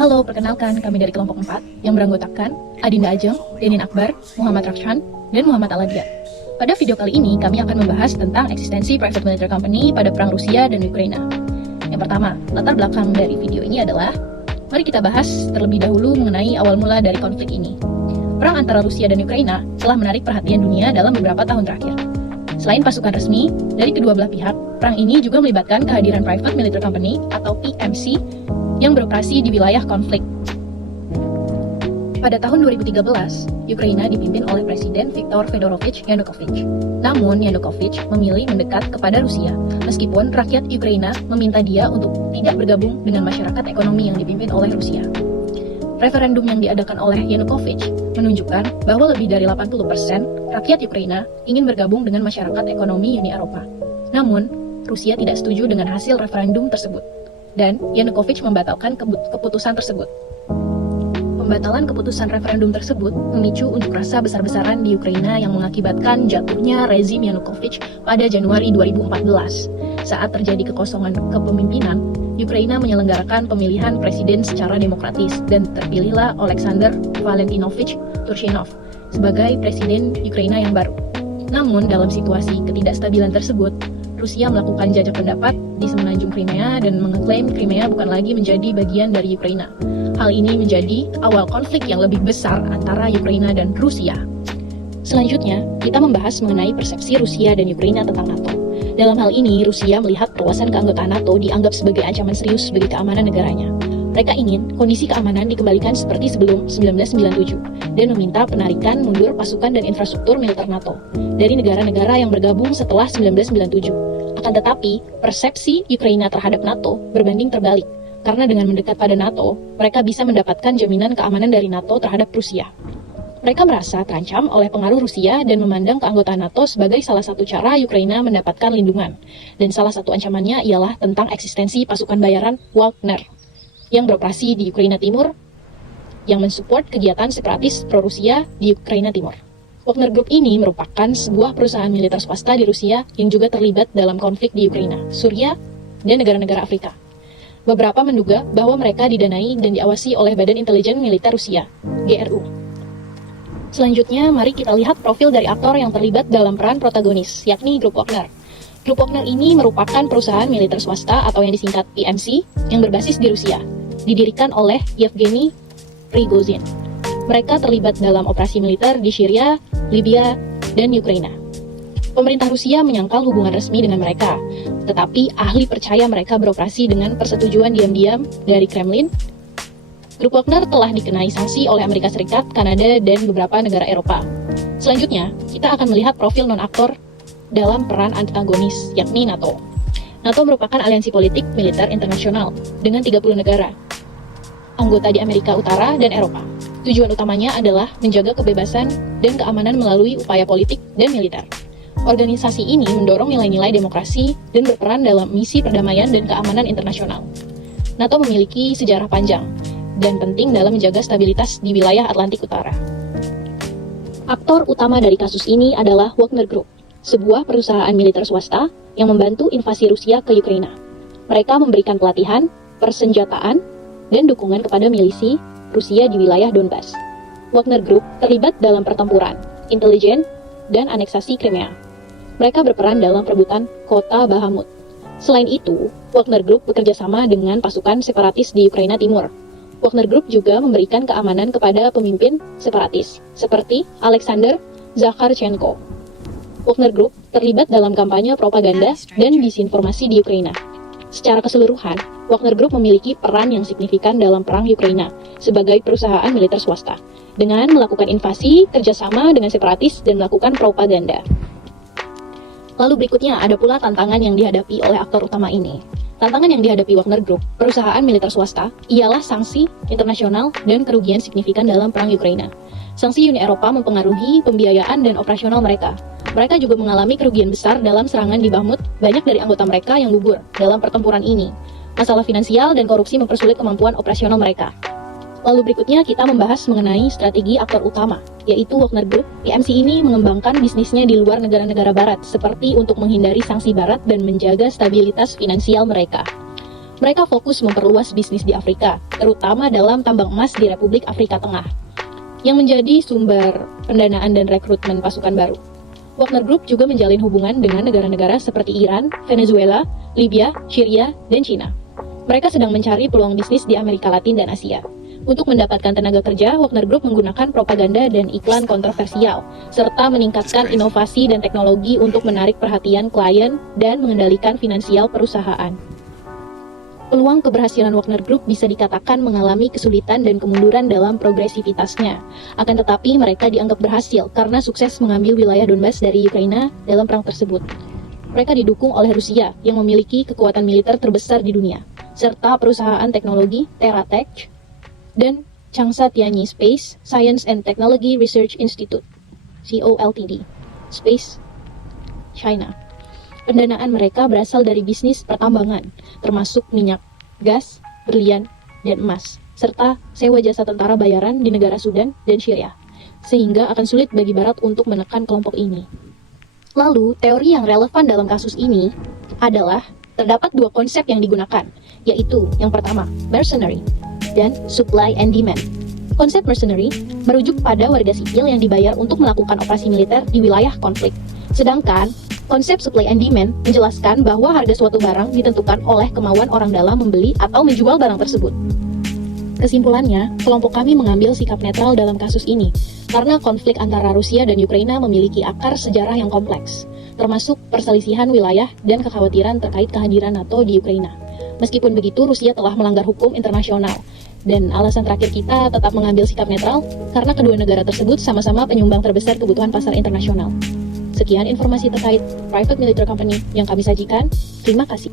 Halo, perkenalkan kami dari kelompok 4 yang beranggotakan Adinda Ajeng, Denin Akbar, Muhammad Rakshan, dan Muhammad Aladria. Pada video kali ini kami akan membahas tentang eksistensi private military company pada perang Rusia dan Ukraina. Yang pertama, latar belakang dari video ini adalah, mari kita bahas terlebih dahulu mengenai awal mula dari konflik ini. Perang antara Rusia dan Ukraina telah menarik perhatian dunia dalam beberapa tahun terakhir. Selain pasukan resmi, dari kedua belah pihak, perang ini juga melibatkan kehadiran private military company atau PMC yang beroperasi di wilayah konflik. Pada tahun 2013, Ukraina dipimpin oleh Presiden Viktor Fedorovich Yanukovych. Namun, Yanukovych memilih mendekat kepada Rusia, meskipun rakyat Ukraina meminta dia untuk tidak bergabung dengan masyarakat ekonomi yang dipimpin oleh Rusia. Referendum yang diadakan oleh Yanukovych menunjukkan bahwa lebih dari 80% rakyat Ukraina ingin bergabung dengan masyarakat ekonomi Uni Eropa. Namun, Rusia tidak setuju dengan hasil referendum tersebut, dan Yanukovych membatalkan keputusan tersebut. Pembatalan keputusan referendum tersebut memicu unjuk rasa besar-besaran di Ukraina yang mengakibatkan jatuhnya rezim Yanukovych pada Januari 2014. Saat terjadi kekosongan kepemimpinan, Ukraina menyelenggarakan pemilihan presiden secara demokratis dan terpilihlah Alexander Valentinovich Turchinov sebagai presiden Ukraina yang baru. Namun dalam situasi ketidakstabilan tersebut, Rusia melakukan jajak pendapat di semenanjung Crimea dan mengklaim Crimea bukan lagi menjadi bagian dari Ukraina. Hal ini menjadi awal konflik yang lebih besar antara Ukraina dan Rusia. Selanjutnya, kita membahas mengenai persepsi Rusia dan Ukraina tentang NATO. Dalam hal ini, Rusia melihat perluasan keanggotaan NATO dianggap sebagai ancaman serius bagi keamanan negaranya. Mereka ingin kondisi keamanan dikembalikan seperti sebelum 1997 dan meminta penarikan mundur pasukan dan infrastruktur militer NATO dari negara-negara yang bergabung setelah 1997. Akan tetapi, persepsi Ukraina terhadap NATO berbanding terbalik, karena dengan mendekat pada NATO, mereka bisa mendapatkan jaminan keamanan dari NATO terhadap Rusia. Mereka merasa terancam oleh pengaruh Rusia dan memandang keanggotaan NATO sebagai salah satu cara Ukraina mendapatkan lindungan. Dan salah satu ancamannya ialah tentang eksistensi pasukan bayaran Wagner yang beroperasi di Ukraina Timur, yang mensupport kegiatan separatis pro-Rusia di Ukraina Timur. Wagner Group ini merupakan sebuah perusahaan militer swasta di Rusia yang juga terlibat dalam konflik di Ukraina, Suriah, dan negara-negara Afrika. Beberapa menduga bahwa mereka didanai dan diawasi oleh Badan Intelijen Militer Rusia, GRU. Selanjutnya, mari kita lihat profil dari aktor yang terlibat dalam peran protagonis, yakni Grup Wagner. Grup Wagner ini merupakan perusahaan militer swasta atau yang disingkat PMC yang berbasis di Rusia, didirikan oleh Yevgeny Prigozhin. Mereka terlibat dalam operasi militer di Syria, Libya, dan Ukraina. Pemerintah Rusia menyangkal hubungan resmi dengan mereka, tetapi ahli percaya mereka beroperasi dengan persetujuan diam-diam dari Kremlin. Grup Wagner telah dikenai sanksi oleh Amerika Serikat, Kanada, dan beberapa negara Eropa. Selanjutnya, kita akan melihat profil non-aktor dalam peran antagonis, yakni NATO. NATO merupakan aliansi politik militer internasional dengan 30 negara, anggota di Amerika Utara dan Eropa. Tujuan utamanya adalah menjaga kebebasan dan keamanan melalui upaya politik dan militer. Organisasi ini mendorong nilai-nilai demokrasi dan berperan dalam misi perdamaian dan keamanan internasional. NATO memiliki sejarah panjang dan penting dalam menjaga stabilitas di wilayah Atlantik Utara. Aktor utama dari kasus ini adalah Wagner Group, sebuah perusahaan militer swasta yang membantu invasi Rusia ke Ukraina. Mereka memberikan pelatihan, persenjataan, dan dukungan kepada milisi Rusia di wilayah Donbas. Wagner Group terlibat dalam pertempuran, intelijen, dan aneksasi Crimea. Mereka berperan dalam perebutan kota Bakhmut. Selain itu, Wagner Group bekerja sama dengan pasukan separatis di Ukraina Timur. Wagner Group juga memberikan keamanan kepada pemimpin separatis, seperti Alexander Zakharchenko. Wagner Group terlibat dalam kampanye propaganda dan disinformasi di Ukraina. Secara keseluruhan, Wagner Group memiliki peran yang signifikan dalam perang Ukraina sebagai perusahaan militer swasta, dengan melakukan invasi, kerjasama dengan separatis, dan melakukan propaganda. Lalu berikutnya ada pula tantangan yang dihadapi oleh aktor utama ini. Tantangan yang dihadapi Wagner Group, perusahaan militer swasta, ialah sanksi internasional dan kerugian signifikan dalam perang Ukraina. Sanksi Uni Eropa mempengaruhi pembiayaan dan operasional mereka. Mereka juga mengalami kerugian besar dalam serangan di Bakhmut. Banyak dari anggota mereka yang gugur dalam pertempuran ini. Masalah finansial dan korupsi mempersulit kemampuan operasional mereka. Lalu berikutnya kita membahas mengenai strategi aktor utama, yaitu Wagner Group. PMC ini mengembangkan bisnisnya di luar negara-negara barat, seperti untuk menghindari sanksi barat dan menjaga stabilitas finansial mereka. Mereka fokus memperluas bisnis di Afrika, terutama dalam tambang emas di Republik Afrika Tengah, yang menjadi sumber pendanaan dan rekrutmen pasukan baru. Wagner Group juga menjalin hubungan dengan negara-negara seperti Iran, Venezuela, Libya, Syria, dan Cina. Mereka sedang mencari peluang bisnis di Amerika Latin dan Asia. Untuk mendapatkan tenaga kerja, Wagner Group menggunakan propaganda dan iklan kontroversial, serta meningkatkan inovasi dan teknologi untuk menarik perhatian klien dan mengendalikan finansial perusahaan. Peluang keberhasilan Wagner Group bisa dikatakan mengalami kesulitan dan kemunduran dalam progresivitasnya. Akan tetapi mereka dianggap berhasil karena sukses mengambil wilayah Donbas dari Ukraina dalam perang tersebut. Mereka didukung oleh Rusia yang memiliki kekuatan militer terbesar di dunia, serta perusahaan teknologi TerraTech dan Changsha Tianyi Space Science and Technology Research Institute (COLTD) Space China. Pendanaan mereka berasal dari bisnis pertambangan, termasuk minyak, gas, berlian, dan emas, serta sewa jasa tentara bayaran di negara Sudan dan Syria, sehingga akan sulit bagi Barat untuk menekan kelompok ini. Lalu, teori yang relevan dalam kasus ini adalah terdapat dua konsep yang digunakan, yaitu yang pertama, mercenary, dan supply and demand. Konsep mercenary merujuk pada warga sipil yang dibayar untuk melakukan operasi militer di wilayah konflik, sedangkan konsep supply and demand menjelaskan bahwa harga suatu barang ditentukan oleh kemauan orang dalam membeli atau menjual barang tersebut. Kesimpulannya, kelompok kami mengambil sikap netral dalam kasus ini, karena konflik antara Rusia dan Ukraina memiliki akar sejarah yang kompleks, termasuk perselisihan wilayah dan kekhawatiran terkait kehadiran NATO di Ukraina. Meskipun begitu, Rusia telah melanggar hukum internasional, dan alasan terakhir kita tetap mengambil sikap netral, karena kedua negara tersebut sama-sama penyumbang terbesar kebutuhan pasar internasional. Sekian informasi terkait Private Military Company yang kami sajikan. Terima kasih.